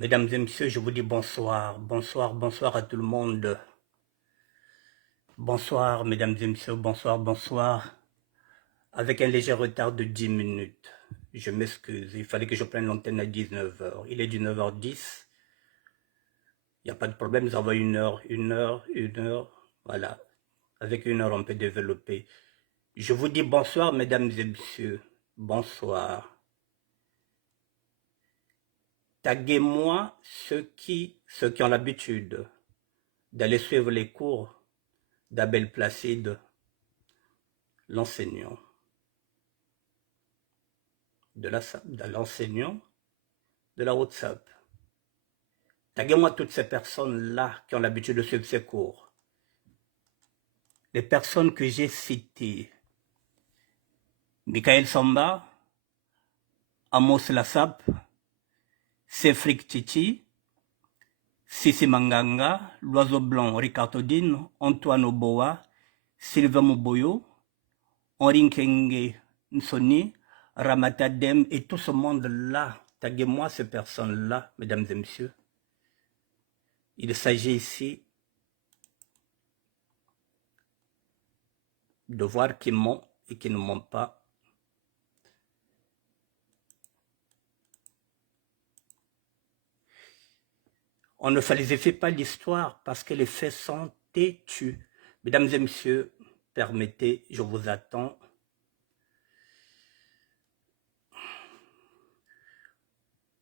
Mesdames et messieurs, je vous dis bonsoir, bonsoir, bonsoir à tout le monde. Bonsoir, mesdames et messieurs, bonsoir, bonsoir. Avec un léger retard de 10 minutes. Je m'excuse, il fallait que je prenne l'antenne à 19h. Il est 19h10. Il n'y a pas de problème, nous avons une heure. Voilà. Avec une heure, on peut développer. Je vous dis bonsoir, mesdames et messieurs. Bonsoir. Taguez-moi ceux qui ont l'habitude d'aller suivre les cours d'Abel Placide, l'enseignant de l'enseignant de la WhatsApp. Taguez-moi toutes ces personnes-là qui ont l'habitude de suivre ces cours. Les personnes que j'ai citées. Michael Samba, Amos Lassap, Sefrik Titi, Sissi Manganga, L'Oiseau Blanc, Ricardo Din, Antoine Oboa, Sylvain Moboyo, Henri Nkenge Nsoni, Ramatadem et tout ce monde-là. Taguez-moi ces personnes-là, mesdames et messieurs. Il s'agit ici de voir qui ment et qui ne ment pas. On ne falsifie pas l'histoire parce que les faits sont têtus. Mesdames et messieurs, permettez, je vous attends.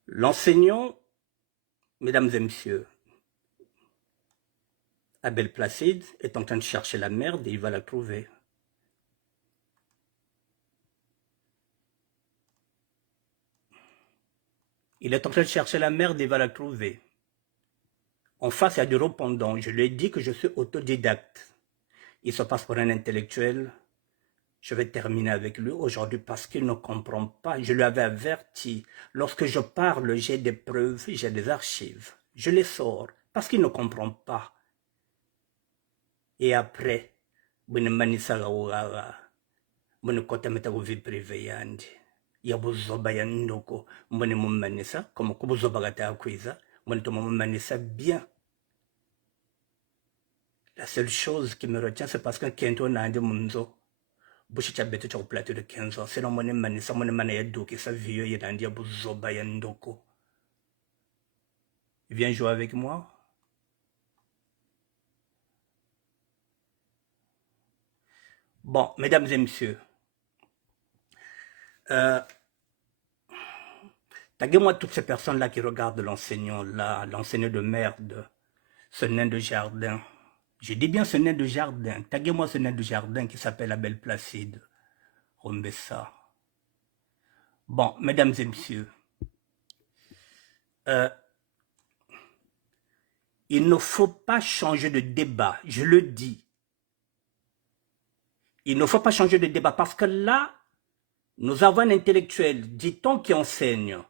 L'enseignant, mesdames et messieurs, Abel Placide est en train de chercher la merde et il va la trouver. Il est en train de chercher la merde et il va la trouver. En face, il y a du répondant. Je lui ai dit que je suis autodidacte. Il se passe pour un intellectuel. Je vais terminer avec lui aujourd'hui parce qu'il ne comprend pas. Je lui avais averti. Lorsque je parle, j'ai des preuves, j'ai des archives. Je les sors parce qu'il ne comprend pas. Et après, bune manisa gawaga, bune kota meta vie privée yandi. Yabuzoba yandoko, bune mumanisa, comme kubuzoba gata akwiza, bune to mumanisa bien. La seule chose qui me retient, c'est parce que Kento Nandi Munzo, Bushita Beto au plateau de 15 ans, c'est dans mon manisa, mon manayado qui sa vieux yandi Yabuzoba yandoko. Viens jouer avec moi. Bon, mesdames et messieurs, taguez-moi toutes ces personnes-là qui regardent l'enseignant là, l'enseignant de merde, ce nain de jardin. Je dis bien ce nain de jardin. Taguez-moi ce nain de jardin qui s'appelle Abel Placide. Rombessa. Bon, mesdames et messieurs, il ne faut pas changer de débat, je le dis. Il ne faut pas changer de débat parce que là, nous avons un intellectuel, dit-on, qui enseigne.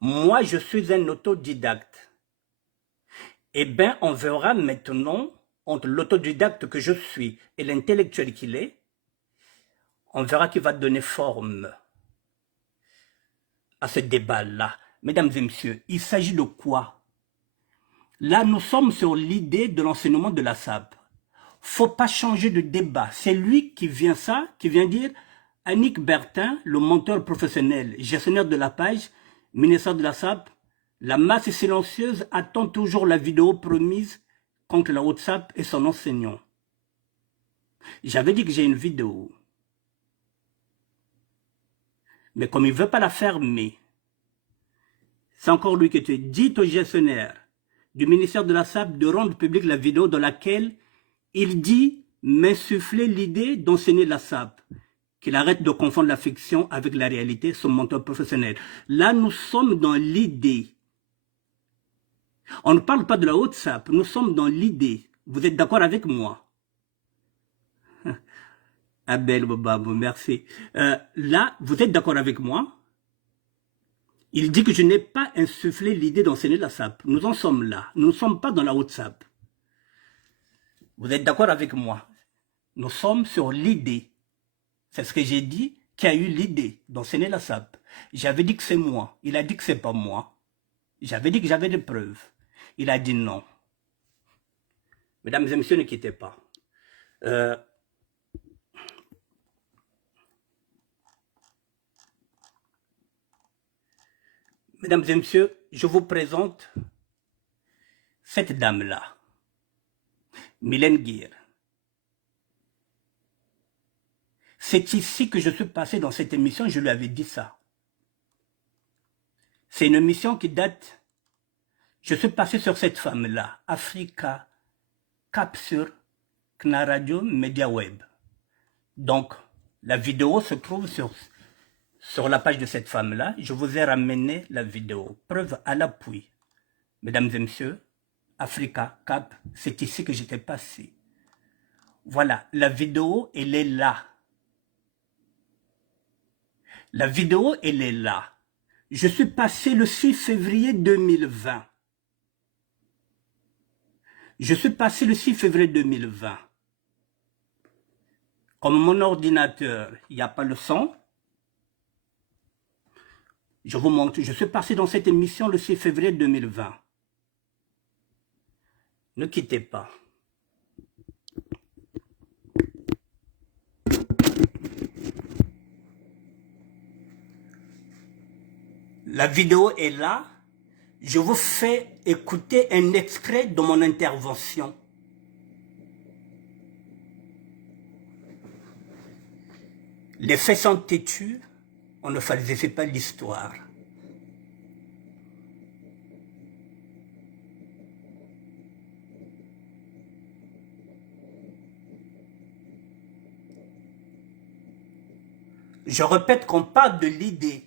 Moi, je suis un autodidacte. Eh bien, on verra maintenant, entre l'autodidacte que je suis et l'intellectuel qu'il est, on verra qui va donner forme à ce débat-là. Mesdames et messieurs, il s'agit de quoi? Là, nous sommes sur l'idée de l'enseignement de la SAP. Faut pas changer de débat. C'est lui qui vient dire, Annick Bertin, le monteur professionnel, gestionnaire de la page, ministère de la SAP, la masse silencieuse attend toujours la vidéo promise contre la WhatsApp et son enseignant. J'avais dit que j'ai une vidéo. Mais comme il ne veut pas la fermer, c'est encore lui qui te dit au gestionnaire du ministère de la SAP de rendre publique la vidéo dans laquelle il dit m'insuffler l'idée d'enseigner la SAP, qu'il arrête de confondre la fiction avec la réalité, son mentor professionnel. Là, nous sommes dans l'idée. On ne parle pas de la WhatsApp, nous sommes dans l'idée. Vous êtes d'accord avec moi? Abel Bobabo, merci. Là, vous êtes d'accord avec moi? Il dit que je n'ai pas insufflé l'idée d'enseigner la SAP. Nous en sommes là. Nous ne sommes pas dans la WhatsApp. Vous êtes d'accord avec moi? Nous sommes sur l'idée. C'est ce que j'ai dit, qui a eu l'idée d'enseigner la SAP. J'avais dit que c'est moi. Il a dit que c'est pas moi. J'avais dit que j'avais des preuves. Il a dit non. Mesdames et messieurs, ne quittez pas. Mesdames et messieurs, je vous présente cette dame-là, Mylène Guir. C'est ici que je suis passé dans cette émission, je lui avais dit ça. C'est une émission qui date, je suis passé sur cette femme-là, Africa, Cap sur Kna Radio Media Web. Donc, la vidéo se trouve sur la page de cette femme-là. Je vous ai ramené la vidéo. Preuve à l'appui. Mesdames et messieurs, Africa, Cap, c'est ici que j'étais passé. Voilà, la vidéo, elle est là. La vidéo, elle est là. Je suis passé le 6 février 2020. Je suis passé le 6 février 2020. Comme mon ordinateur, il n'y a pas le son, je vous montre, je suis passé dans cette émission le 6 février 2020. Ne quittez pas. La vidéo est là. Je vous fais écouter un extrait de mon intervention. Les faits sont têtus, on ne falsifie pas l'histoire. Je répète qu'on parle de l'idée.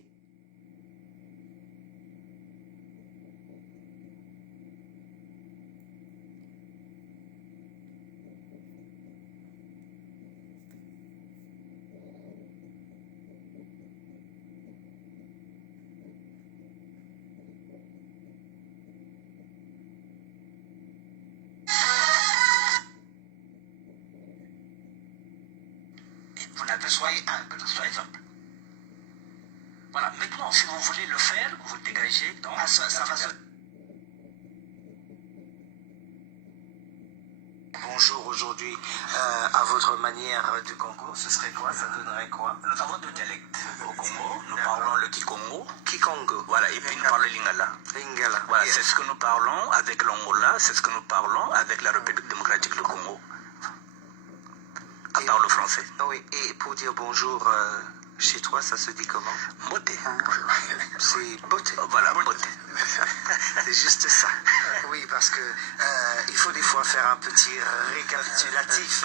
Vous n'avez, soyez humble, soyez humble. Voilà, maintenant, si vous voulez le faire, vous dégagez. Donc, ça va se... Bonjour, aujourd'hui, à votre manière du Congo, ce serait quoi? Ça donnerait quoi? Nous avons deux dialectes au Congo. Nous parlons le Kikongo. Kikongo. Voilà, et puis nous parlons l'Ingala. Lingala. Voilà, yes. C'est ce que nous parlons avec l'Angola, c'est ce que nous parlons avec la République démocratique du Congo. À part le français. Oui, et pour dire bonjour chez toi, ça se dit comment? Beauté. C'est beauté. Voilà, beauté. C'est juste ça. Oui, parce que il faut des fois faire un petit récapitulatif,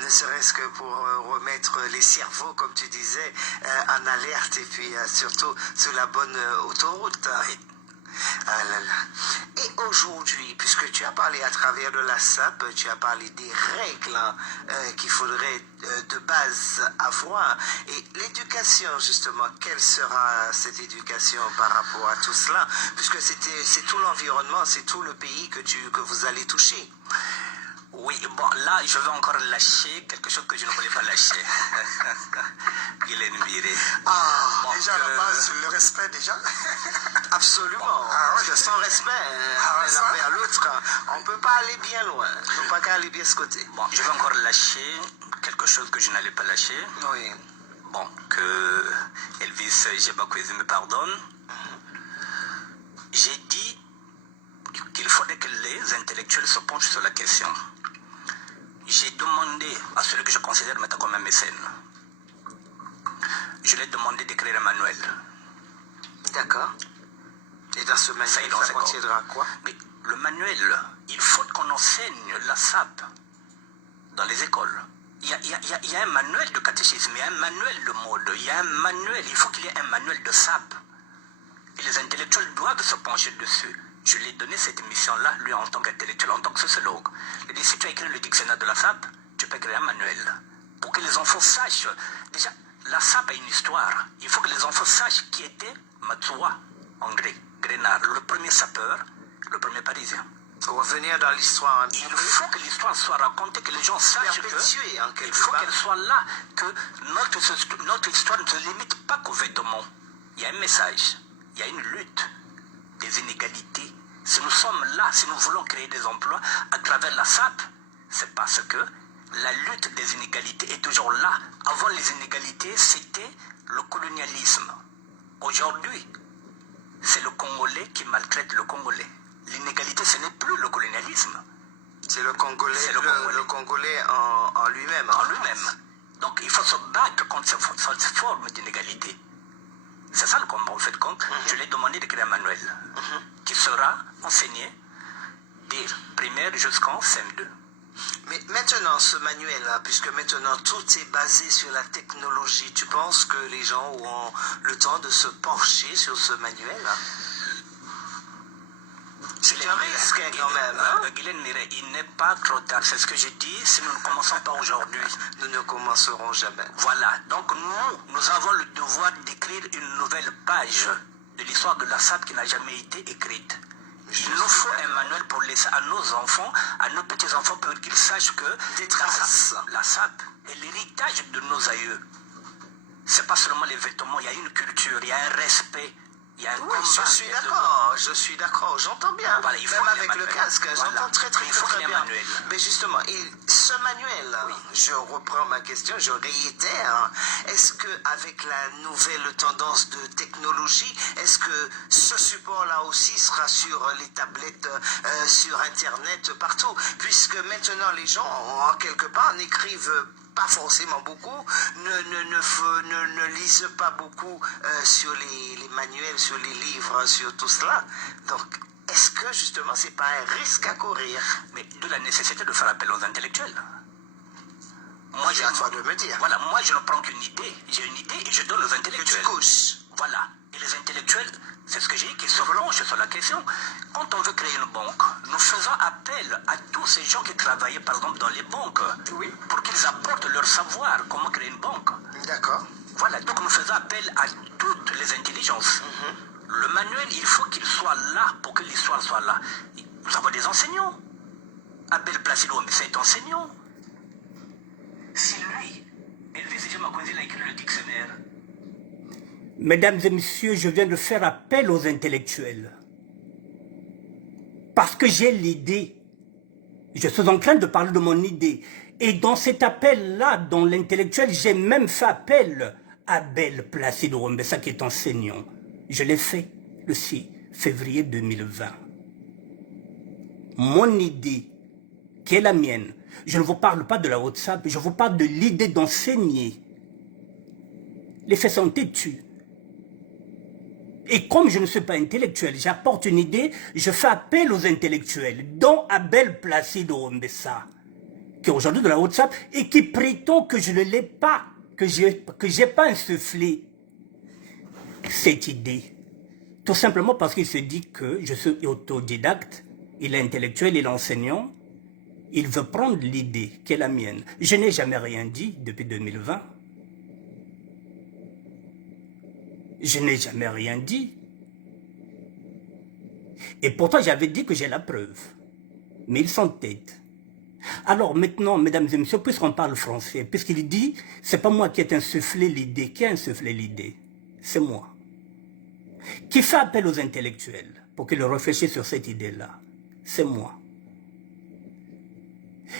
ne serait-ce que pour remettre les cerveaux, comme tu disais, en alerte et puis surtout sur la bonne autoroute. Ah là là. Et aujourd'hui, puisque tu as parlé à travers de la SAP, tu as parlé des règles qu'il faudrait de base avoir. Et l'éducation, justement, quelle sera cette éducation par rapport à tout cela? Puisque c'est tout l'environnement, c'est tout le pays que vous allez toucher. Oui, bon, là, je vais encore lâcher quelque chose que je ne voulais pas lâcher. Il est viré. Ah, bon, déjà, la base, le respect, déjà. Absolument. Bon, ah, ouais. Sans respect, l'un vers l'autre, on ne peut pas aller bien loin. On ne peut pas qu'aller bien ce côté. Bon, je vais encore lâcher quelque chose que je n'allais pas lâcher. Oui. Bon, que Elvis Jebakwezi me pardonne. J'ai dit qu'il faudrait que les intellectuels se penchent sur la question. J'ai demandé à celui que je considère maintenant comme un mécène, je lui ai demandé d'écrire un manuel. D'accord. Et dans ce manuel, ça contiendra quoi? Mais le manuel, il faut qu'on enseigne la SAP dans les écoles. Il y a un manuel de catéchisme, il y a un manuel de mode, il y a un manuel, il faut qu'il y ait un manuel de SAP. Et les intellectuels doivent se pencher dessus. Je lui ai donné cette émission-là, lui en tant qu'intellectuel, en tant que sociologue. Il dit, si tu as écrit le dictionnaire de la SAP, tu peux écrire un manuel. Pour que les enfants sachent. Déjà, la SAP a une histoire. Il faut que les enfants sachent qui était Matsuwa, André Grenard, le premier sapeur, le premier parisien. Revenir dans l'histoire. Il faut que l'histoire soit racontée, que les gens sachent que... Il faut qu'elle soit là, que notre histoire ne se limite pas qu'aux vêtements. Il y a un message, il y a une lutte. des inégalités, si nous sommes là, si nous voulons créer des emplois à travers la SAP, c'est parce que la lutte des inégalités est toujours là. Avant les inégalités, c'était le colonialisme. Aujourd'hui, c'est le Congolais qui maltraite le Congolais. L'inégalité, ce n'est plus le colonialisme. C'est le Congolais, le Congolais en lui-même. En lui-même. Donc il faut se battre contre cette forme d'inégalité. C'est ça le combat, en fait. Je lui ai demandé d'écrire un manuel qui sera enseigné des primaires jusqu'en CM2. Mais maintenant, ce manuel-là, puisque maintenant tout est basé sur la technologie, tu penses que les gens auront le temps de se pencher sur ce manuel-là? C'est un risque quand même. Guylaine Miret, il n'est pas trop tard. C'est ce que je dis. Si nous ne commençons pas aujourd'hui, nous ne commencerons jamais. Voilà. Donc nous avons le devoir d'écrire une nouvelle page de l'histoire de la SAP qui n'a jamais été écrite. Il nous faut un manuel pour laisser à nos enfants, à nos petits-enfants, pour qu'ils sachent que la SAP est l'héritage de nos aïeux. C'est pas seulement les vêtements, il y a une culture, il y a un respect. Oui, je suis d'accord, j'entends bien, voilà, même avec le casque, j'entends très bien. Mais justement, ce manuel, je reprends ma question, je réitère, est-ce qu'avec la nouvelle tendance de technologie, est-ce que ce support-là aussi sera sur les tablettes, sur Internet, partout, puisque maintenant les gens, en quelque part, n'écrivent pas forcément beaucoup, ne lisent pas beaucoup sur les manuels, sur les livres, sur tout cela. Donc, est-ce que justement, c'est pas un risque à courir? Mais de la nécessité de faire appel aux intellectuels. Moi, j'ai à toi de me dire. Voilà, moi, je ne prends qu'une idée. J'ai une idée et je donne aux intellectuels. Et tu couches. Voilà. Et les intellectuels, c'est ce que j'ai dit, qu'ils se penchent sur la question. Quand on veut créer une banque, nous faisons appel à tous ces gens qui travaillaient, par exemple, dans les banques, pour qu'ils apportent leur savoir, comment créer une banque. D'accord. Voilà, donc nous faisons appel à toutes les intelligences. Le manuel, il faut qu'il soit là pour que l'histoire soit là. Nous avons des enseignants. Abel Placide Ouambessa est enseignant. C'est lui. Elvis Djemakwezi, il a écrit le dictionnaire. Mesdames et messieurs, je viens de faire appel aux intellectuels. Parce que j'ai l'idée. Je suis en train de parler de mon idée. Et dans cet appel-là, dans l'intellectuel, j'ai même fait appel à Abel Placide Ouambessa, qui est enseignant. Je l'ai fait le 6 février 2020. Mon idée, qui est la mienne, je ne vous parle pas de la WhatsApp, je vous parle de l'idée d'enseigner. Les faits sont têtus. Et comme je ne suis pas intellectuel, j'apporte une idée, je fais appel aux intellectuels, dont Abel Placide Ouambessa, qui est aujourd'hui de la WhatsApp et qui prétend que je ne l'ai pas, que j'ai pas insufflé cette idée. Tout simplement parce qu'il se dit que je suis autodidacte, il est intellectuel, il est enseignant, il veut prendre l'idée qui est la mienne. Je n'ai jamais rien dit depuis 2020. Je n'ai jamais rien dit. Et pourtant, j'avais dit que j'ai la preuve. Mais ils s'entêtent. Alors maintenant, mesdames et messieurs, puisqu'on parle français, puisqu'il dit, c'est pas moi qui ai insufflé l'idée. Qui a insufflé l'idée? C'est moi. Qui fait appel aux intellectuels pour qu'ils réfléchissent sur cette idée-là? C'est moi.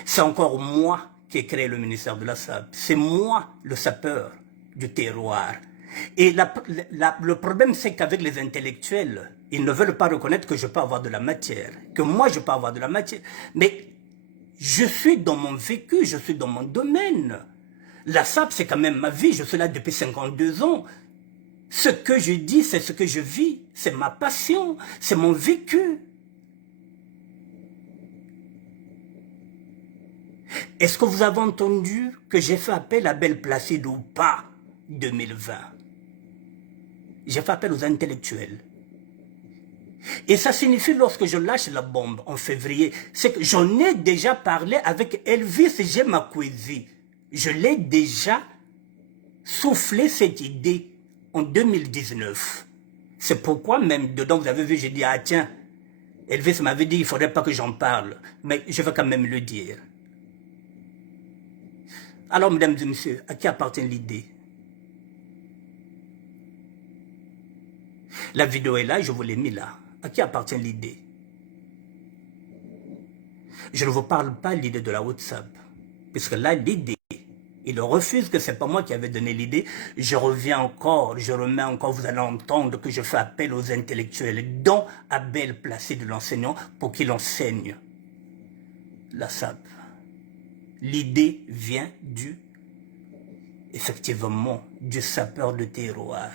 C'est encore moi qui ai créé le ministère de la SAP. C'est moi, le sapeur du terroir. Et le problème, c'est qu'avec les intellectuels, ils ne veulent pas reconnaître que je peux avoir de la matière, que moi, je peux avoir de la matière. Mais je suis dans mon vécu, je suis dans mon domaine. La SAP, c'est quand même ma vie, je suis là depuis 52 ans. Ce que je dis, c'est ce que je vis, c'est ma passion, c'est mon vécu. Est-ce que vous avez entendu que j'ai fait appel à Abel Placide ou pas 2020? J'ai fait appel aux intellectuels. Et ça signifie, lorsque je lâche la bombe en février, c'est que j'en ai déjà parlé avec Elvis Djemakwezi. Je l'ai déjà soufflé cette idée en 2019. C'est pourquoi même dedans, vous avez vu, j'ai dit, ah tiens, Elvis m'avait dit, il ne faudrait pas que j'en parle. Mais je vais quand même le dire. Alors, mesdames et messieurs, à qui appartient l'idée? La vidéo est là, je vous l'ai mis là. À qui appartient l'idée? Je ne vous parle pas de l'idée de la WhatsApp. Puisque là, l'idée, il refuse que c'est pas moi qui avais donné l'idée. Je reviens encore, je remets encore, vous allez entendre que je fais appel aux intellectuels, dont Abel Placide, l'enseignant, pour qu'il enseigne la SAP. L'idée vient effectivement, du sapeur de terroir.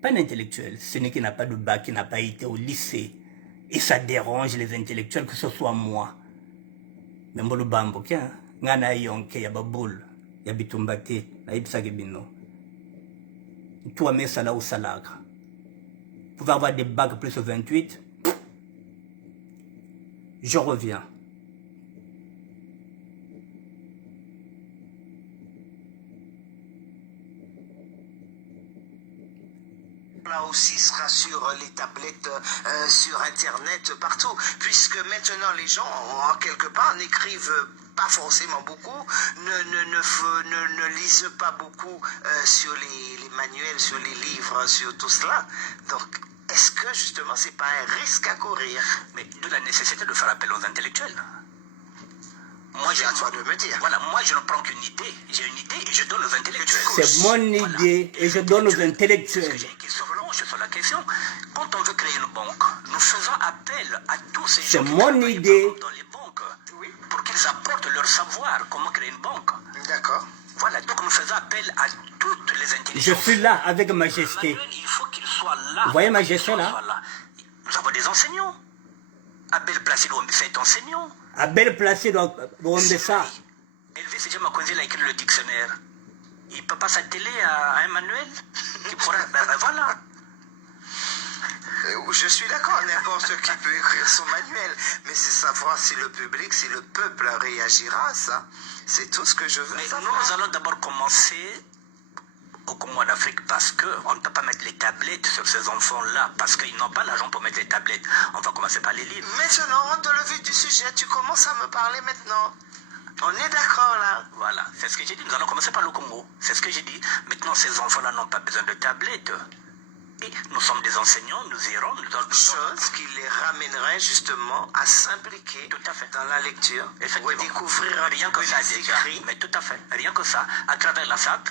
Pas un intellectuel, celui qui n'a pas de bac, qui n'a pas été au lycée. Et ça dérange les intellectuels, que ce soit moi. Mais moi, le bambo, ngana yonke ya baboul, ya bitumbate, na ibsage bino. Toi, mais ça là au salaire. Vous pouvez avoir des bacs plus de 28. Je reviens. Là aussi sera sur les tablettes, sur Internet, partout, puisque maintenant les gens, en quelque part, n'écrivent pas forcément beaucoup, ne lisent pas beaucoup sur les manuels, sur les livres, sur tout cela. Donc, est-ce que justement, c'est pas un risque à courir? Mais de la nécessité de faire appel aux intellectuels. Moi, j'ai à toi de me dire. Voilà, moi je ne prends qu'une idée. J'ai une idée et je donne aux intellectuels. C'est mon idée et je donne aux intellectuels. Qui se relance sur la question. Quand on veut créer une banque, nous faisons appel à tous ces gens qui travaillent dans les banques, oui, pour qu'ils apportent leur savoir comment créer une banque. D'accord. Voilà, donc nous faisons appel à toutes les intelligences. Je suis là avec majesté. Il faut qu'il soit là. Vous voyez majesté là? Nous avons des enseignants. Abel Placide est enseignant. Abel Placide Ouambessa. Elvis Djamakonzi a écrit le dictionnaire. Il ne peut pas s'atteler à un manuel qui pourra... voilà. Je suis d'accord, n'importe qui peut écrire son manuel, mais c'est savoir si le public, si le peuple réagira à ça. C'est tout ce que je veux savoir. Nous allons d'abord commencer au Congo en Afrique parce qu'on ne peut pas mettre les tablettes sur ces enfants-là parce qu'ils n'ont pas l'argent pour mettre les tablettes. On va commencer par les livres. Maintenant, on rentre dans le vif du sujet. Tu commences à me parler maintenant. On est d'accord là. Voilà, c'est ce que j'ai dit. Nous allons commencer par le Congo. C'est ce que j'ai dit. Maintenant, ces enfants-là n'ont pas besoin de tablettes. Et nous sommes des enseignants, nous irons. Chose qui les ramènerait justement à s'impliquer dans la lecture. Redécouvrir rien que ça déjà. Mais tout à fait. Rien que ça. À travers la SAP,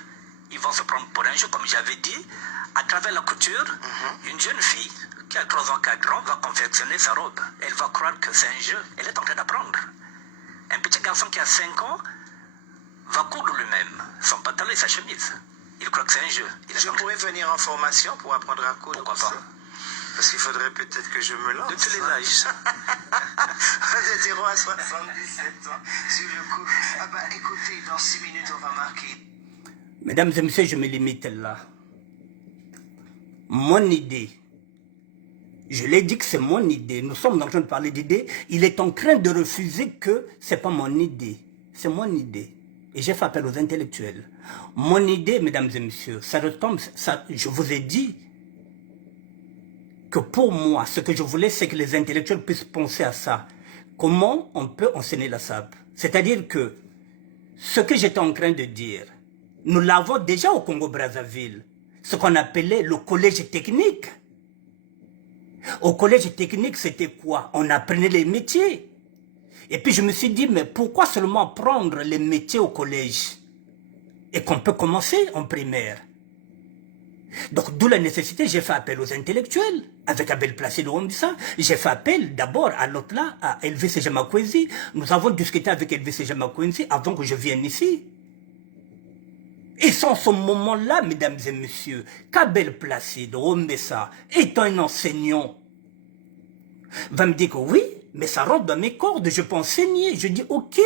ils vont se prendre pour un jeu, comme j'avais dit. À travers la couture, une jeune fille qui a 3 ans, 4 ans va confectionner sa robe. Elle va croire que c'est un jeu. Elle est en train d'apprendre. Un petit garçon qui a 5 ans va coudre lui-même son pantalon et sa chemise. Il croit que c'est un jeu. Je pourrais venir en formation pour apprendre à coudre. Pourquoi pas? Parce qu'il faudrait peut-être que je me lance. De tous les âges. De 0 à 77 ans. Sur le coup. Ah bah écoutez, dans 6 minutes, on va marquer. Mesdames et messieurs, je me limite là. Mon idée. Je l'ai dit que c'est mon idée. Nous sommes en train de parler d'idée. Il est en train de refuser que c'est pas mon idée. C'est mon idée. Et j'ai fait appel aux intellectuels. Mon idée, mesdames et messieurs, ça retombe, ça, je vous ai dit que pour moi, ce que je voulais, c'est que les intellectuels puissent penser à ça. Comment on peut enseigner la SAP? C'est-à-dire que ce que j'étais en train de dire, nous l'avons déjà au Congo-Brazzaville, ce qu'on appelait le collège technique. Au collège technique, c'était quoi? On apprenait les métiers. Et puis je me suis dit, mais pourquoi seulement apprendre les métiers au collège? Et qu'on peut commencer en primaire. Donc d'où la nécessité, j'ai fait appel aux intellectuels, avec Abel Placide Ouambessa. J'ai fait appel d'abord à l'autre là, à Elvis Djamakonzi. Nous avons discuté avec Elvis Djamakonzi avant que je vienne ici. Et sans ce moment-là, mesdames et messieurs, qu'Abel Placide Ouambessa est un enseignant, va me dire que oui, mais ça rentre dans mes cordes, je peux enseigner. Je dis, ok,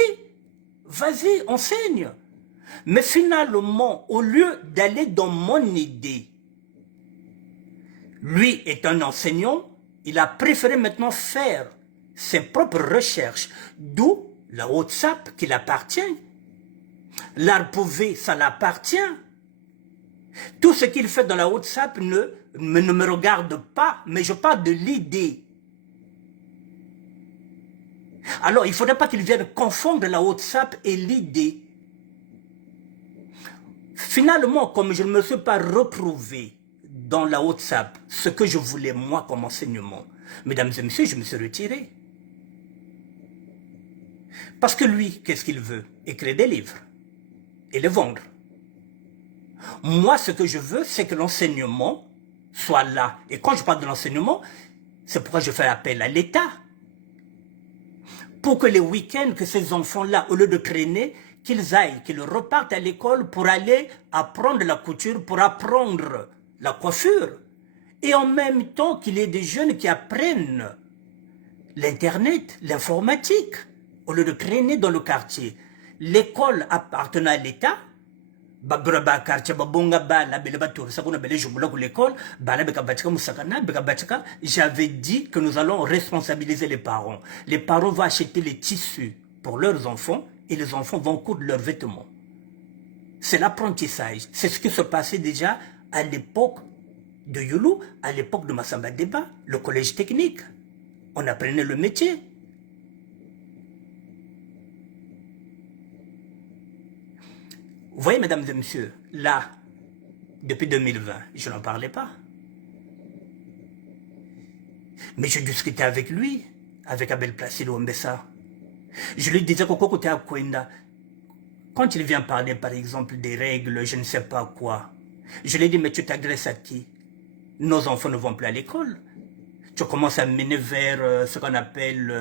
vas-y, enseigne. Mais finalement, au lieu d'aller dans mon idée, lui est un enseignant, il a préféré maintenant faire ses propres recherches, d'où la WhatsApp qui l'appartient. L'art prouvé, ça l'appartient. Tout ce qu'il fait dans la WhatsApp ne me regarde pas, mais je parle de l'idée. Alors, il ne faudrait pas qu'il vienne confondre la WhatsApp et l'idée. Finalement, comme je ne me suis pas retrouvé dans la WhatsApp ce que je voulais moi comme enseignement, mesdames et messieurs, je me suis retiré. Parce que lui, qu'est-ce qu'il veut? Écrire des livres et les vendre. Moi, ce que je veux, c'est que l'enseignement soit là. Et quand je parle de l'enseignement, c'est pourquoi je fais appel à l'État. Pour que les week-ends, que ces enfants-là, au lieu de traîner, qu'ils aillent, qu'ils repartent à l'école pour aller apprendre la couture, pour apprendre la coiffure. Et en même temps qu'il y ait des jeunes qui apprennent l'Internet, l'informatique, au lieu de traîner dans le quartier. L'école appartenant à l'État, j'avais dit que nous allons responsabiliser les parents. Les parents vont acheter les tissus pour leurs enfants et les enfants vont coudre leurs vêtements. C'est l'apprentissage. C'est ce qui se passait déjà à l'époque de Youlou, à l'époque de Massamba Deba, le collège technique. On apprenait le métier. Vous voyez, mesdames et messieurs, là, depuis 2020, je n'en parlais pas. Mais je discutais avec lui, avec Abel Placido Mbessa. Je lui disais quand il vient parler, par exemple, des règles, je ne sais pas quoi, je lui ai dit, mais tu t'adresses à qui? Nos enfants ne vont plus à l'école. Tu commences à mener vers ce qu'on appelle...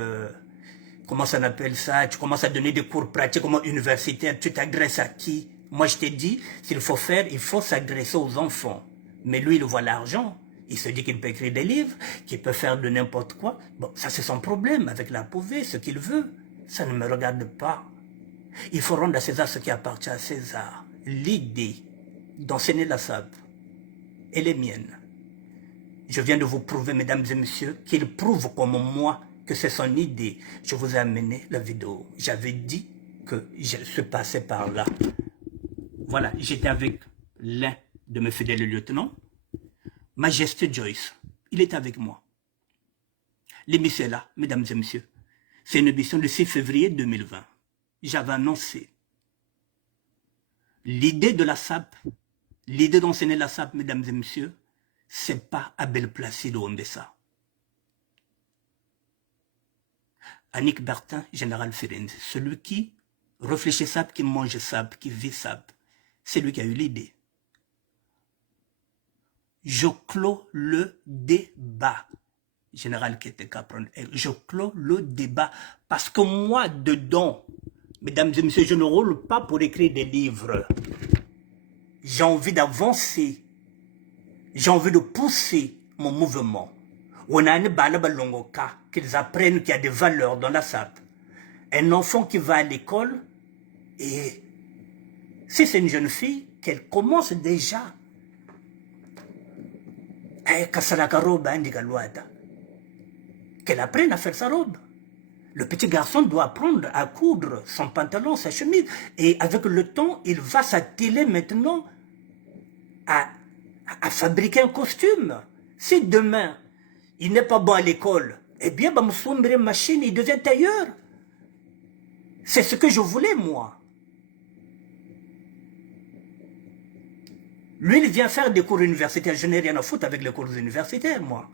comment ça appelle ça? Tu commences à donner des cours pratiques comme universitaires. Tu t'adresses à qui? Moi, je t'ai dit, s'il faut faire, il faut s'adresser aux enfants. Mais lui, il voit l'argent. Il se dit qu'il peut écrire des livres, qu'il peut faire de n'importe quoi. Bon, ça, c'est son problème avec la pauvreté, ce qu'il veut. Ça ne me regarde pas. Il faut rendre à César ce qui appartient à César. L'idée d'enseigner la SAP, elle est mienne. Je viens de vous prouver, mesdames et messieurs, qu'il prouve comme moi que c'est son idée. Je vous ai amené la vidéo. J'avais dit que je suis passé par là. Voilà, j'étais avec l'un de mes fidèles lieutenants, Majesté Joyce. Il est avec moi. L'émission est là, mesdames et messieurs. C'est une émission du 6 février 2020. J'avais annoncé l'idée de la SAP, l'idée d'enseigner la SAP, mesdames et messieurs, c'est pas Abel Placido Mbessa. Annick Bertin, général Ferenz, celui qui réfléchit SAP, qui mange SAP, qui vit SAP, c'est lui qui a eu l'idée. Je clôt le débat. Général Keteka, je clôt le débat parce que moi, dedans, mesdames et messieurs, je ne roule pas pour écrire des livres. J'ai envie d'avancer. J'ai envie de pousser mon mouvement. On a un balabalongoka, qu'ils apprennent qu'il y a des valeurs dans la SAP. Un enfant qui va à l'école et si c'est une jeune fille, qu'elle commence déjà qu'elle apprenne à faire sa robe. Le petit garçon doit apprendre à coudre son pantalon, sa chemise. Et avec le temps, il va s'atteler maintenant à fabriquer un costume. Si demain, il n'est pas bon à l'école, eh bien, machine, il devient tailleur. C'est ce que je voulais, moi. Lui, il vient faire des cours universitaires. Je n'ai rien à foutre avec les cours universitaires, moi.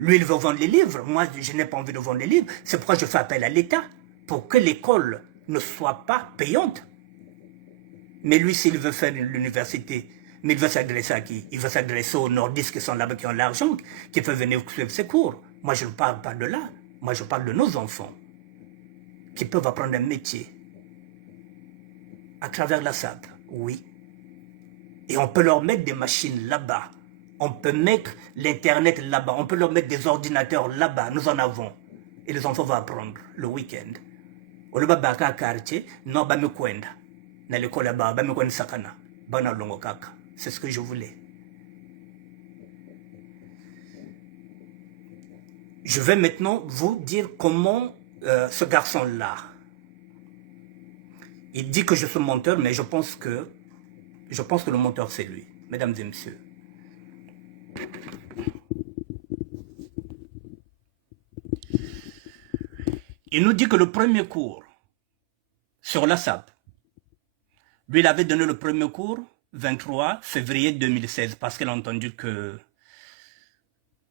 Lui, il veut vendre les livres. Moi, je n'ai pas envie de vendre les livres. C'est pourquoi je fais appel à l'État, pour que l'école ne soit pas payante. Mais lui, s'il veut faire l'université, mais il veut s'adresser à qui? Il veut s'adresser aux nordistes qui sont là-bas, qui ont l'argent, qui peuvent venir suivre ses cours. Moi, je ne parle pas de là. Moi, je parle de nos enfants, qui peuvent apprendre un métier à travers la SAP. Oui. Et on peut leur mettre des machines là-bas. On peut mettre l'Internet là-bas. On peut leur mettre des ordinateurs là-bas. Nous en avons. Et les enfants vont apprendre le week-end. Au lieu de baka quartier, non, ba me kwenda. Na l'école là-bas, ba me kwenda sakana. Bana longo kaka. C'est ce que je voulais. Je vais maintenant vous dire comment ce garçon-là, il dit que je suis menteur, mais je pense que le menteur c'est lui, mesdames et messieurs. Il nous dit que le premier cours sur la SAP, lui il avait donné le premier cours 23 février 2016, parce qu'elle a entendu que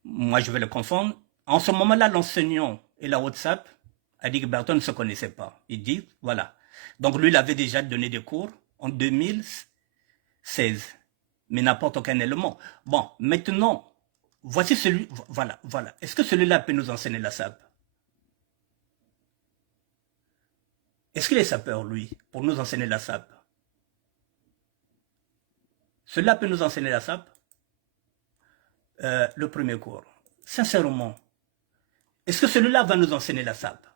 moi je vais le confondre. En ce moment-là, l'enseignant et la WhatsApp a dit que Berton ne se connaissait pas. Il dit, voilà. Donc lui, il avait déjà donné des cours en 2016, mais n'apporte aucun élément. Bon, maintenant, voici celui, voilà. Est-ce que celui-là peut nous enseigner la SAP? Est-ce qu'il est sapeur, lui, pour nous enseigner la SAP? Celui-là peut nous enseigner la SAP? Le premier cours. Sincèrement, est-ce que celui-là va nous enseigner la SAP?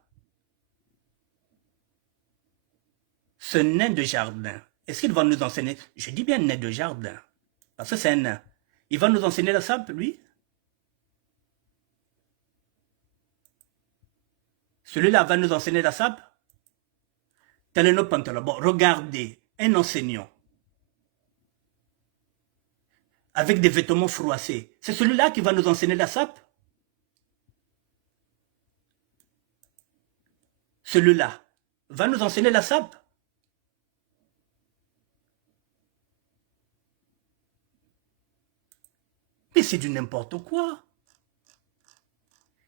Ce nain de jardin, est-ce qu'il va nous enseigner? Je dis bien nain de jardin, parce que c'est un nain. Il va nous enseigner la SAP, lui? Celui-là va nous enseigner la SAP? Tel est notre pantalon. Bon, regardez, un enseignant avec des vêtements froissés, c'est celui-là qui va nous enseigner la SAP? Celui-là va nous enseigner la SAP? Mais c'est du n'importe quoi.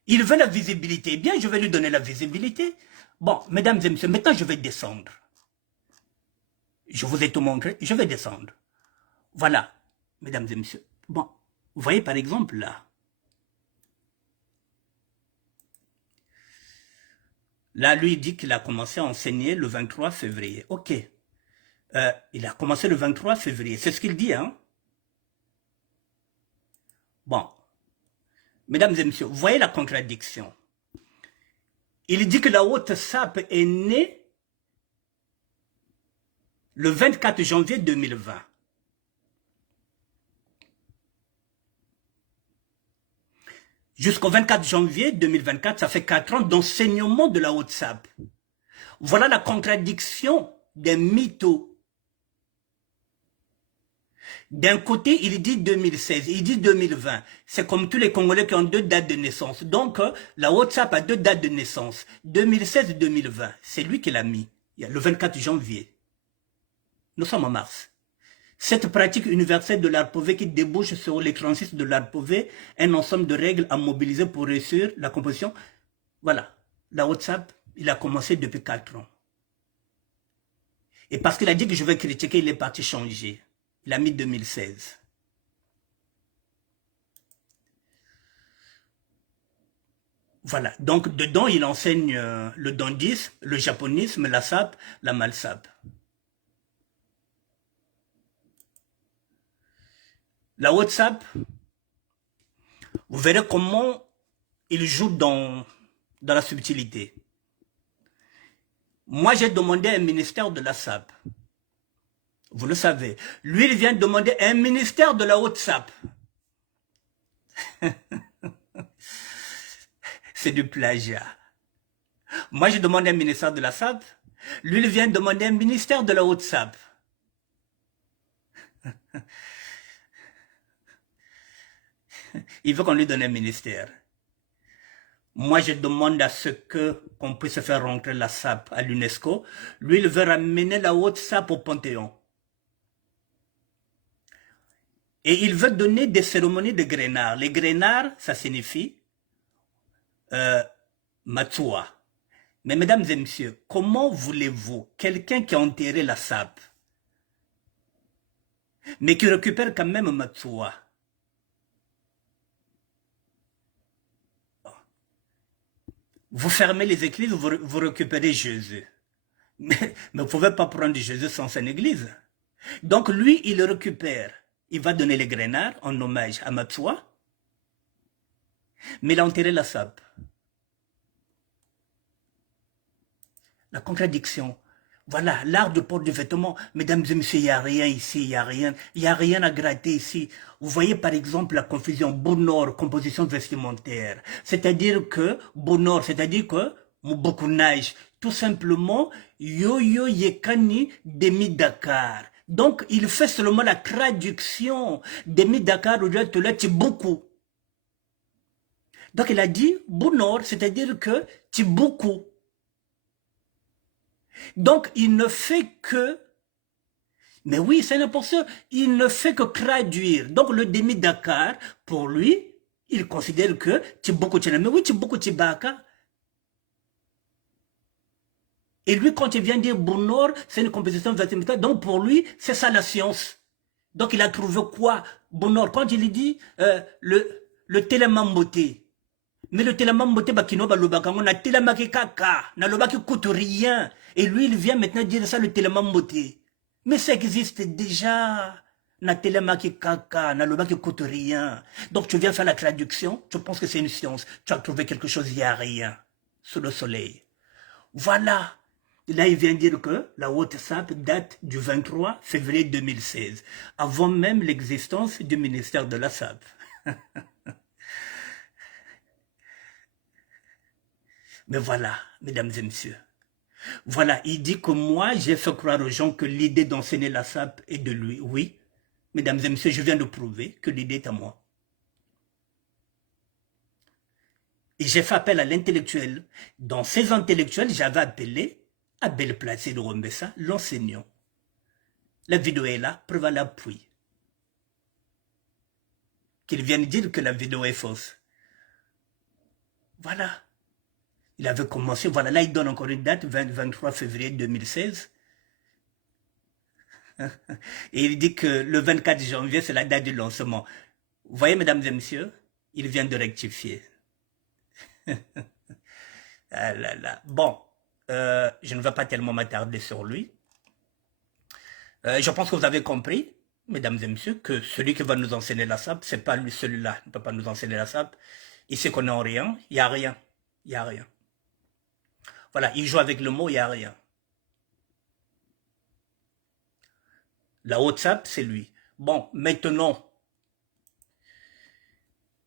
Il veut la visibilité. Bien, je vais lui donner la visibilité. Bon, mesdames et messieurs, maintenant je vais descendre. Je vous ai tout montré, je vais descendre. Voilà, mesdames et messieurs. Bon, vous voyez par exemple là. Là, lui, il dit qu'il a commencé à enseigner le 23 février. Ok. Il a commencé le 23 février. C'est ce qu'il dit, hein? Bon. Mesdames et messieurs, vous voyez la contradiction. Il dit que la haute SAP est née le 24 janvier 2020. Jusqu'au 24 janvier 2024, ça fait 4 ans d'enseignement de la haute SAP. Voilà la contradiction des mythos. D'un côté, il dit 2016, il dit 2020. C'est comme tous les Congolais qui ont 2 dates de naissance. Donc, la WhatsApp a 2 dates de naissance. 2016 et 2020. C'est lui qui l'a mis. Il y a le 24 janvier. Nous sommes en mars. Cette pratique universelle de l'ARPOV qui débouche sur les 36 de l'ARPOV, un ensemble de règles à mobiliser pour réussir la composition. Voilà. La WhatsApp, il a commencé depuis 4 ans. Et parce qu'il a dit que je vais critiquer, il est parti changer. Il a mis 2016. Voilà. Donc, dedans, il enseigne le dandisme, le japonisme, la SAP, la malSAP. La WhatsApp, vous verrez comment il joue dans la subtilité. Moi, j'ai demandé un ministère de la SAP. Vous le savez. Lui, il vient demander un ministère de la WhatsApp. C'est du plagiat. Moi, je demande un ministère de la SAP. Lui, il vient demander un ministère de la WhatsApp. Il veut qu'on lui donne un ministère. Moi, je demande à ce qu'on puisse faire rentrer la SAP à l'UNESCO. Lui, il veut ramener la WhatsApp au Panthéon. Et il veut donner des cérémonies de grenards. Les grenards, ça signifie Matsua. Mais mesdames et messieurs, comment voulez-vous quelqu'un qui a enterré la SAP, mais qui récupère quand même Matsua? Vous fermez les églises, vous récupérez Jésus. Mais vous ne pouvez pas prendre Jésus sans une église. Donc lui, il le récupère. Il va donner les grenards en hommage à Matsua. Mais il a enterré la SAP. La contradiction. Voilà, l'art du port du vêtement. Mesdames et messieurs, il n'y a rien ici, il n'y a rien. Il n'y a rien à gratter ici. Vous voyez par exemple la confusion bonheur, composition vestimentaire. C'est-à-dire que, bonheur, c'est-à-dire que, Mubokunage, tout simplement, yo-yo yekani demi Dakar. Donc, il fait seulement la traduction demi Dakar ou de beaucoup. Donc, il a dit bonheur, c'est-à-dire que beaucoup. Donc, il ne fait que Mais oui, c'est un imposteur. Il ne fait que traduire. Donc le demi-Dakar, pour lui, il considère que Tiboko Tchana. Mais oui, Tiboko Tibaka. Et lui, quand il vient dire Bounor, c'est une compétition mathématique. Donc pour lui, c'est ça la science. Donc il a trouvé quoi, Bounor? Quand il dit le télémamboté. Mais le télémamboté, bakino balobaka, on a télémaki kaka, na lobaki coûte rien. Et lui, il vient maintenant dire ça, le télémamboté. Mais ça existe déjà. Na télémaki kaka, na lobaki coûte rien. Donc tu viens faire la traduction, tu penses que c'est une science. Tu as trouvé quelque chose, il n'y a rien. Sous le soleil. Voilà. Là, il vient dire que la WhatsApp date du 23 février 2016, avant même l'existence du ministère de la SAP. Mais voilà, mesdames et messieurs. Voilà, il dit que moi, j'ai fait croire aux gens que l'idée d'enseigner la SAP est de lui. Oui, mesdames et messieurs, je viens de prouver que l'idée est à moi. Et j'ai fait appel à l'intellectuel. Dans ces intellectuels, j'avais appelé Abel Placide Rombessa, l'enseignant. La vidéo est là, preuve à l'appui. Qu'il vienne dire que la vidéo est fausse. Voilà. Il avait commencé, voilà, là il donne encore une date, 23 février 2016. Et il dit que le 24 janvier, c'est la date du lancement. Vous voyez, mesdames et messieurs, il vient de rectifier. Ah là là. Bon, je ne vais pas tellement m'attarder sur lui. Je pense que vous avez compris, mesdames et messieurs, que celui qui va nous enseigner la SAP, c'est pas lui, celui-là, il ne peut pas nous enseigner la SAP. Il sait qu'on est en rien, il n'y a rien, il n'y a rien. Voilà, il joue avec le mot, il n'y a rien. La WhatsApp, c'est lui. Bon, maintenant,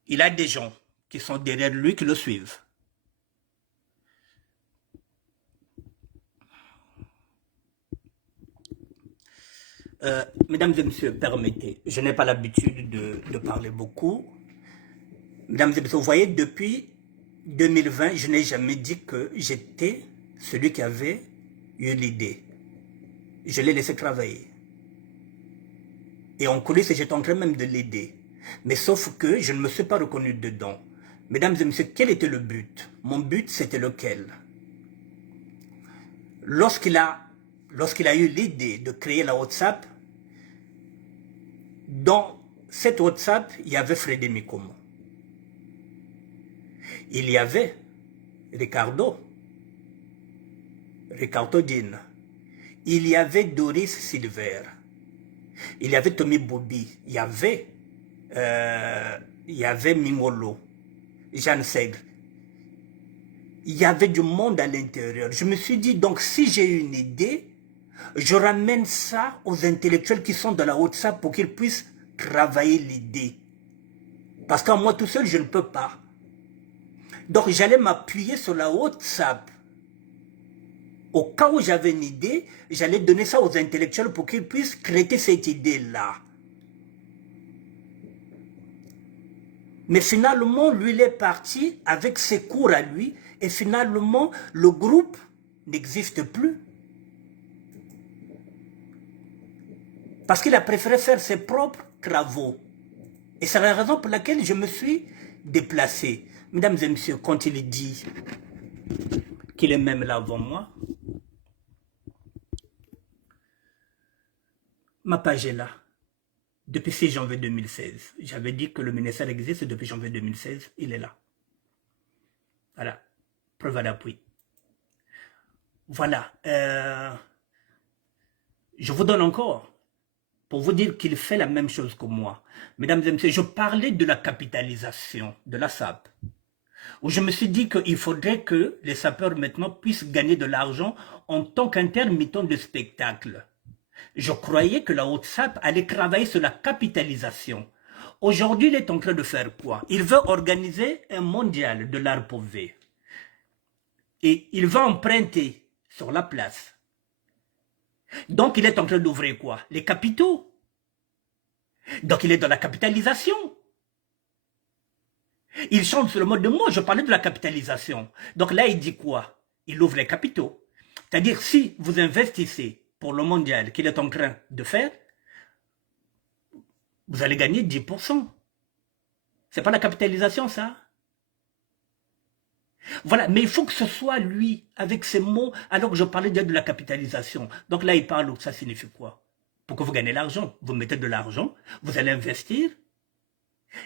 il a des gens qui sont derrière lui qui le suivent. Mesdames et messieurs, permettez, je n'ai pas l'habitude de parler beaucoup. Mesdames et messieurs, vous voyez, depuis 2020, je n'ai jamais dit que j'étais celui qui avait eu l'idée. Je l'ai laissé travailler. Et en coulisses, j'étais en train même de l'aider. Mais sauf que je ne me suis pas reconnu dedans. Mesdames et messieurs, quel était le but? Mon but, c'était lequel? Lorsqu'il a eu l'idée de créer la WhatsApp, dans cette WhatsApp, il y avait Frédé Mikomo. Il y avait Ricardo Jean. Il y avait Doris Silver. Il y avait Tommy Bobby. Il y avait Mingolo, Jeanne Segre. Il y avait du monde à l'intérieur. Je me suis dit, donc si j'ai une idée, je ramène ça aux intellectuels qui sont dans la WhatsApp pour qu'ils puissent travailler l'idée. Parce qu'en moi tout seul, je ne peux pas. Donc j'allais m'appuyer sur la WhatsApp. Au cas où j'avais une idée, j'allais donner ça aux intellectuels pour qu'ils puissent créer cette idée-là. Mais finalement, lui, il est parti avec ses cours à lui. Et finalement, le groupe n'existe plus. Parce qu'il a préféré faire ses propres travaux. Et c'est la raison pour laquelle je me suis déplacé. Mesdames et messieurs, quand il dit qu'il est même là avant moi, ma page est là. Depuis 6 janvier 2016. J'avais dit que le ministère existe depuis janvier 2016. Il est là. Voilà. Preuve à l'appui. Voilà. Je vous donne encore pour vous dire qu'il fait la même chose que moi. Mesdames et messieurs, je parlais de la capitalisation de la SAP. Où je me suis dit qu'il faudrait que les sapeurs maintenant puissent gagner de l'argent en tant qu'intermittent de spectacle. Je croyais que la WhatsApp allait travailler sur la capitalisation. Aujourd'hui, il est en train de faire quoi? Il veut organiser un mondial de l'art pauvre. Et il va emprunter sur la place. Donc, il est en train d'ouvrir quoi? Les capitaux. Donc, il est dans la capitalisation. Il change sur le mode de mots. Je parlais de la capitalisation. Donc là, il dit quoi? Il ouvre les capitaux. C'est-à-dire, si vous investissez pour le mondial qu'il est en train de faire, vous allez gagner 10%. C'est pas la capitalisation, ça? Voilà, mais il faut que ce soit lui, avec ces mots, alors que je parlais déjà de la capitalisation. Donc là, il parle, ça signifie quoi? Pour que vous gagnez l'argent, vous mettez de l'argent, vous allez investir,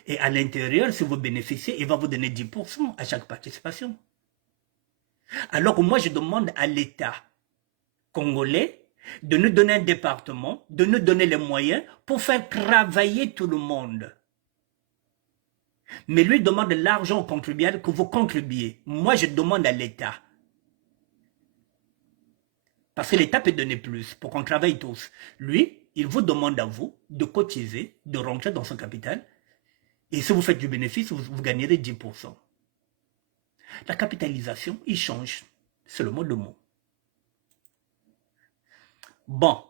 et à l'intérieur, si vous bénéficiez, il va vous donner 10% à chaque participation. Alors que moi, je demande à l'État congolais de nous donner un département, de nous donner les moyens pour faire travailler tout le monde. Mais lui demande l'argent aux contribuables que vous contribuez. Moi, je demande à l'État. Parce que l'État peut donner plus pour qu'on travaille tous. Lui, il vous demande à vous de cotiser, de rentrer dans son capital. Et si vous faites du bénéfice, vous gagnerez 10%. La capitalisation, il change. C'est le mot de mot. Bon,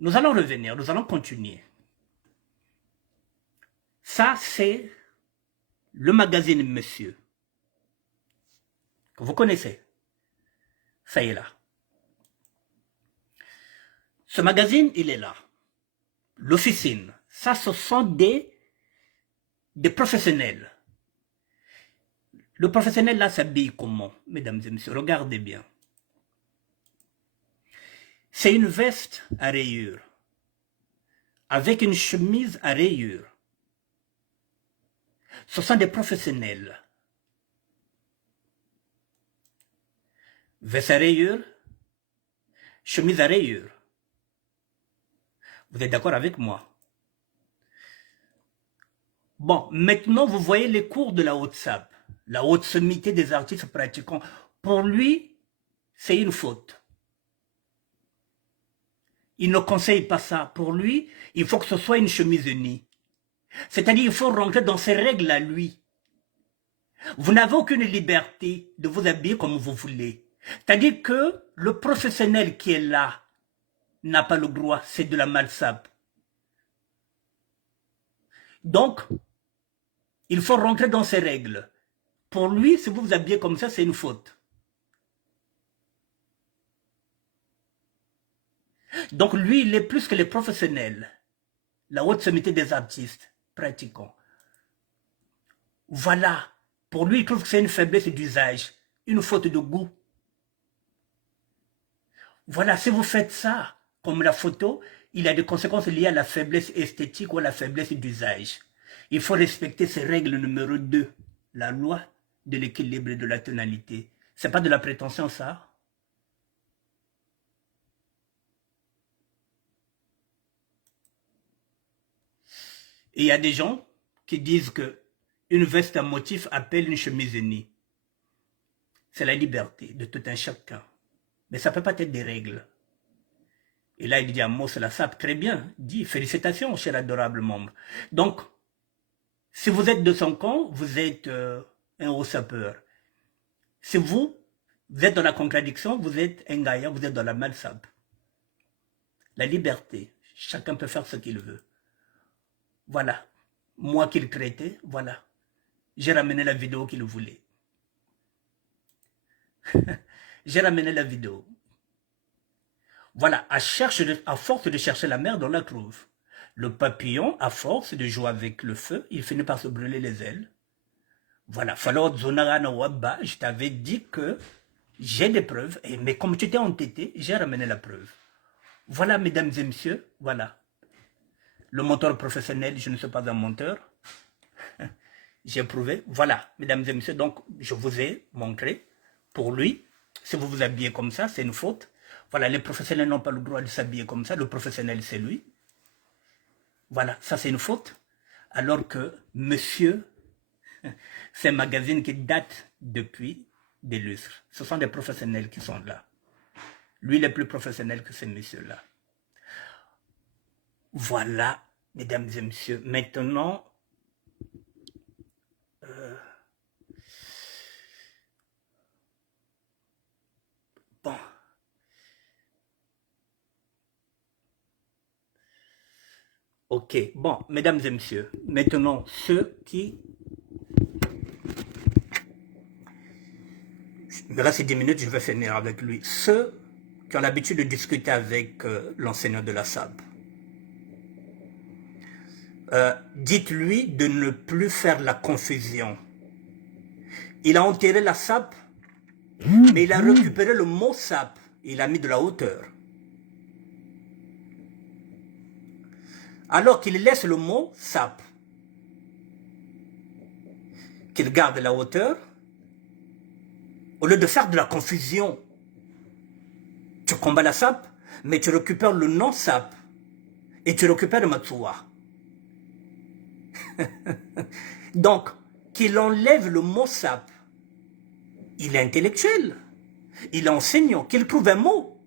nous allons revenir, nous allons continuer. Ça, c'est le magazine Monsieur, que vous connaissez. Ça y est là. Ce magazine, il est là. L'officine, ça, ce sont des professionnels. Le professionnel là s'habille comment, mesdames et messieurs? Regardez bien. C'est une veste à rayures, avec une chemise à rayures. Ce sont des professionnels. Veste à rayures, chemise à rayures. Vous êtes d'accord avec moi? Bon, maintenant vous voyez les cours de la haute SAP, la haute sommité des artistes pratiquants. Pour lui, c'est une faute. Il ne conseille pas ça. Pour lui, il faut que ce soit une chemise unie. C'est-à-dire qu'il faut rentrer dans ses règles à lui. Vous n'avez aucune liberté de vous habiller comme vous voulez. C'est-à-dire que le professionnel qui est là n'a pas le droit, c'est de la malsape. Donc, il faut rentrer dans ses règles. Pour lui, si vous vous habillez comme ça, c'est une faute. Donc lui, il est plus que les professionnels. La haute sommité des artistes pratiquants. Voilà. Pour lui, il trouve que c'est une faiblesse d'usage, une faute de goût. Voilà, si vous faites ça, comme la photo, il y a des conséquences liées à la faiblesse esthétique ou à la faiblesse d'usage. Il faut respecter ces règles numéro 2, la loi de l'équilibre et de la tonalité. C'est pas de la prétention, ça? Et il y a des gens qui disent que une veste à motif appelle une chemise unie. C'est la liberté de tout un chacun. Mais ça ne peut pas être des règles. Et là, il dit à Mos la SAP, très bien, dit félicitations, cher adorable membre. Donc, si vous êtes de son camp, vous êtes un haut sapeur. Si vous êtes dans la contradiction, vous êtes un gaillard, vous êtes dans la malsape. La liberté, chacun peut faire ce qu'il veut. Voilà. Moi qu'il traitait, voilà. J'ai ramené la vidéo qu'il voulait. J'ai ramené la vidéo. Voilà, à force de chercher la merde, on la trouve. Le papillon, à force de jouer avec le feu, il finit par se brûler les ailes. Voilà, je t'avais dit que j'ai des preuves, mais comme tu t'es entêté, j'ai ramené la preuve. Voilà, mesdames et messieurs, voilà. Le monteur professionnel, je ne suis pas un monteur. J'ai prouvé. Voilà, mesdames et messieurs, donc je vous ai montré. Pour lui, si vous vous habillez comme ça, c'est une faute. Voilà, les professionnels n'ont pas le droit de s'habiller comme ça. Le professionnel, c'est lui. Voilà, ça c'est une faute. Alors que monsieur, c'est un magazine qui date depuis des lustres. Ce sont des professionnels qui sont là. Lui, il est plus professionnel que ces messieurs-là. Voilà, mesdames et messieurs. Maintenant, bon. Ok, bon, mesdames et messieurs, maintenant, ceux qui... Il me reste 10 minutes, je vais finir avec lui. Ceux qui ont l'habitude de discuter avec l'enseignant de la SAP. Dites-lui de ne plus faire la confusion. Il a enterré la SAP, mais il a récupéré le mot SAP. Il a mis de la hauteur. Alors qu'il laisse le mot SAP. Qu'il garde la hauteur, au lieu de faire de la confusion. Tu combats la SAP, mais tu récupères le nom SAP. Et tu récupères Matsuwa. Donc, qu'il enlève le mot SAP. Il est intellectuel. Il est enseignant. Qu'il trouve un mot.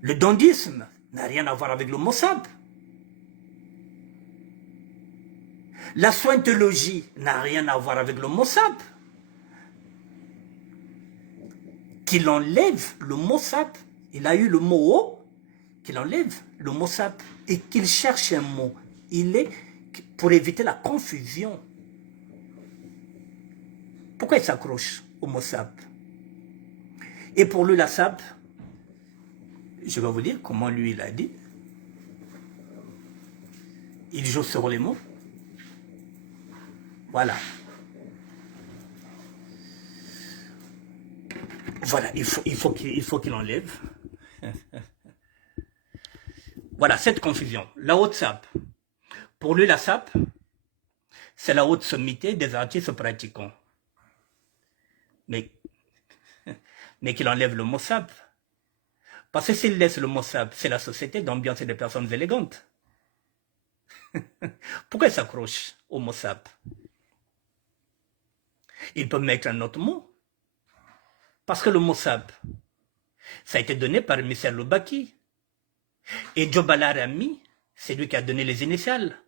Le dandisme n'a rien à voir avec le mot SAP. La sointologie n'a rien à voir avec le mot SAP. Qu'il enlève le mot SAP. Il a eu le mot O. Qu'il enlève le mot SAP. Et qu'il cherche un mot. Il est pour éviter la confusion. Pourquoi il s'accroche au mot SAP? Et pour lui, la SAP, je vais vous dire comment lui il a dit. Il joue sur les mots. Voilà. Voilà, il faut qu'il enlève. Voilà, cette confusion. La haute SAP. Pour lui, la SAP, c'est la haute sommité des artistes pratiquants. Mais qu'il enlève le mot SAP. Parce que s'il laisse le mot SAP, c'est la société d'ambiance et des personnes élégantes. Pourquoi il s'accroche au mot SAP? Il peut mettre un autre mot. Parce que le mot SAP, ça a été donné par Michel Loubaki. Et Djobala Rami, c'est lui qui a donné les initiales.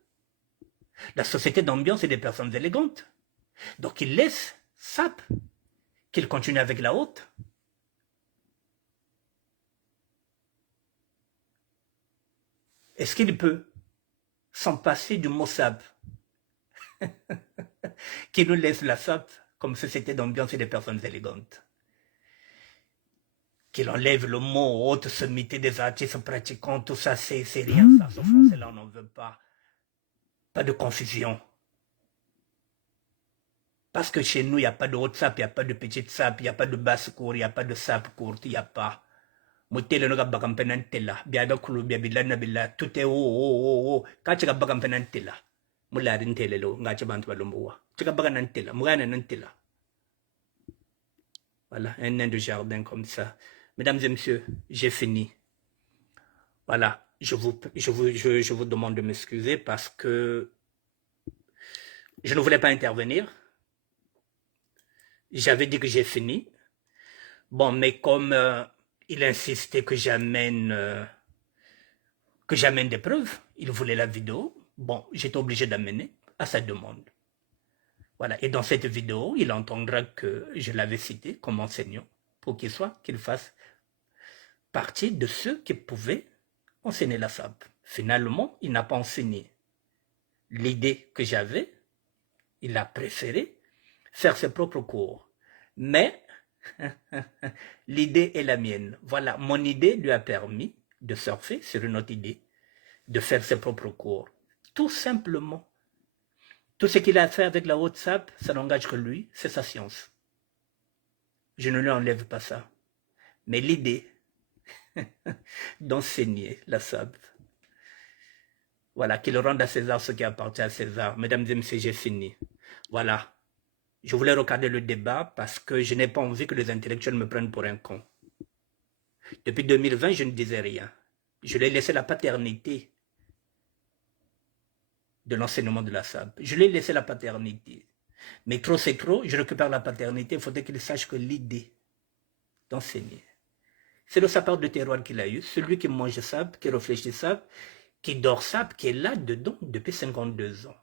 La société d'ambiance et des personnes élégantes. Donc il laisse SAP, qu'il continue avec la haute. Est-ce qu'il peut s'en passer du mot SAP qui nous laisse la SAP comme société d'ambiance et des personnes élégantes? Qu'il enlève le mot haute sommité des artistes pratiquants, tout ça, c'est rien, ça. Ce français-là, on n'en veut pas. Pas de confusion. Parce que chez nous, il n'y a pas de haute SAP, il n'y a pas de petite SAP, il n'y a pas de basse cour, il n'y a pas de SAP courte, il n'y a pas. Motele no gabba kampenantela, biada kulu biabila nabila, tout est oh. Quand tu gabba kampenantela, mula rintele lo, ngache bantu balumboa. Tu gabba nantela, mugana nantela. Voilà, un nain de jardin comme ça. Mesdames et messieurs, j'ai fini. Voilà, je vous demande de m'excuser parce que je ne voulais pas intervenir. J'avais dit que j'ai fini. Bon, mais comme il insistait que j'amène des preuves, il voulait la vidéo. Bon, j'étais obligé d'amener à sa demande. Voilà, et dans cette vidéo, il entendra que je l'avais cité comme enseignant pour qu'il fasse partie de ceux qui pouvaient enseigner la SAP. Finalement, il n'a pas enseigné l'idée que j'avais. Il a préféré faire ses propres cours. Mais l'idée est la mienne. Voilà, mon idée lui a permis de surfer sur une autre idée, de faire ses propres cours. Tout simplement. Tout ce qu'il a fait avec la haute SAP, ça n'engage que lui, c'est sa science. Je ne lui enlève pas ça. Mais l'idée d'enseigner la SAP, voilà, qu'il rende à César ce qui appartient à César. Mesdames et messieurs, j'ai fini. Voilà. Je voulais regarder le débat parce que je n'ai pas envie que les intellectuels me prennent pour un con. Depuis 2020, je ne disais rien. Je lui ai laissé la paternité de l'enseignement de la SAP. Je lui ai laissé la paternité. Mais trop c'est trop, je récupère la paternité. Il faudrait qu'il sache que l'idée d'enseigner, c'est le sapeur de terroir qu'il a eu, celui qui mange SAP, qui réfléchit SAP, qui dort SAP, qui est là-dedans depuis 52 ans.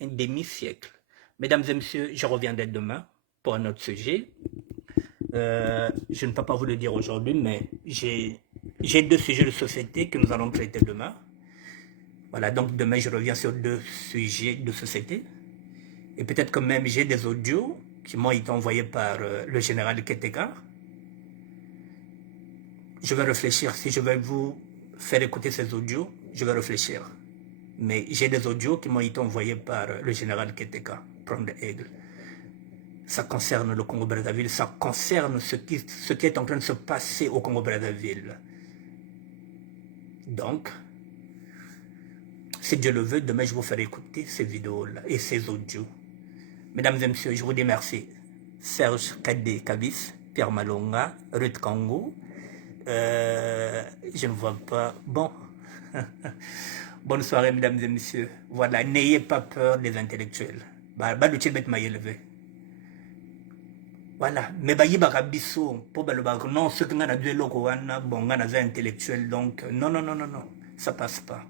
Un demi-siècle. Mesdames et messieurs, je reviendrai demain pour un autre sujet. Je ne peux pas vous le dire aujourd'hui, mais j'ai 2 sujets de société que nous allons traiter demain. Voilà, donc demain je reviens sur 2 sujets de société. Et peut-être que même j'ai des audios qui m'ont été envoyés par le général Ketekar. Je vais réfléchir. Si je vais vous faire écouter ces audios, je vais réfléchir. Mais j'ai des audios qui m'ont été envoyés par le général Keteka, Prendre Aigle. Ça concerne le Congo-Brazzaville, ça concerne ce qui est en train de se passer au Congo-Brazzaville. Donc, si Dieu le veut, demain je vous ferai écouter ces vidéos-là et ces audios. Mesdames et messieurs, je vous dis merci. Serge Kadé Kabis, Pierre Malonga, Ruth Kango. Je ne vois pas. Bon. Bonne soirée, mesdames et messieurs. Voilà, n'ayez pas peur des intellectuels. Voilà, mais barabiso, non, ceux qui ont dit bon, intellectuel, donc non, ça passe pas.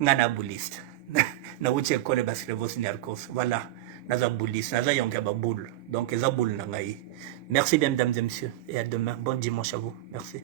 Ngana bouliste. Na wuche école basrevos niarkos. Voilà, naza bouliste, naza yonka baboul. Donc eza boule nangaï. Merci bien, mesdames et messieurs, et à demain. Bon dimanche à vous. Merci.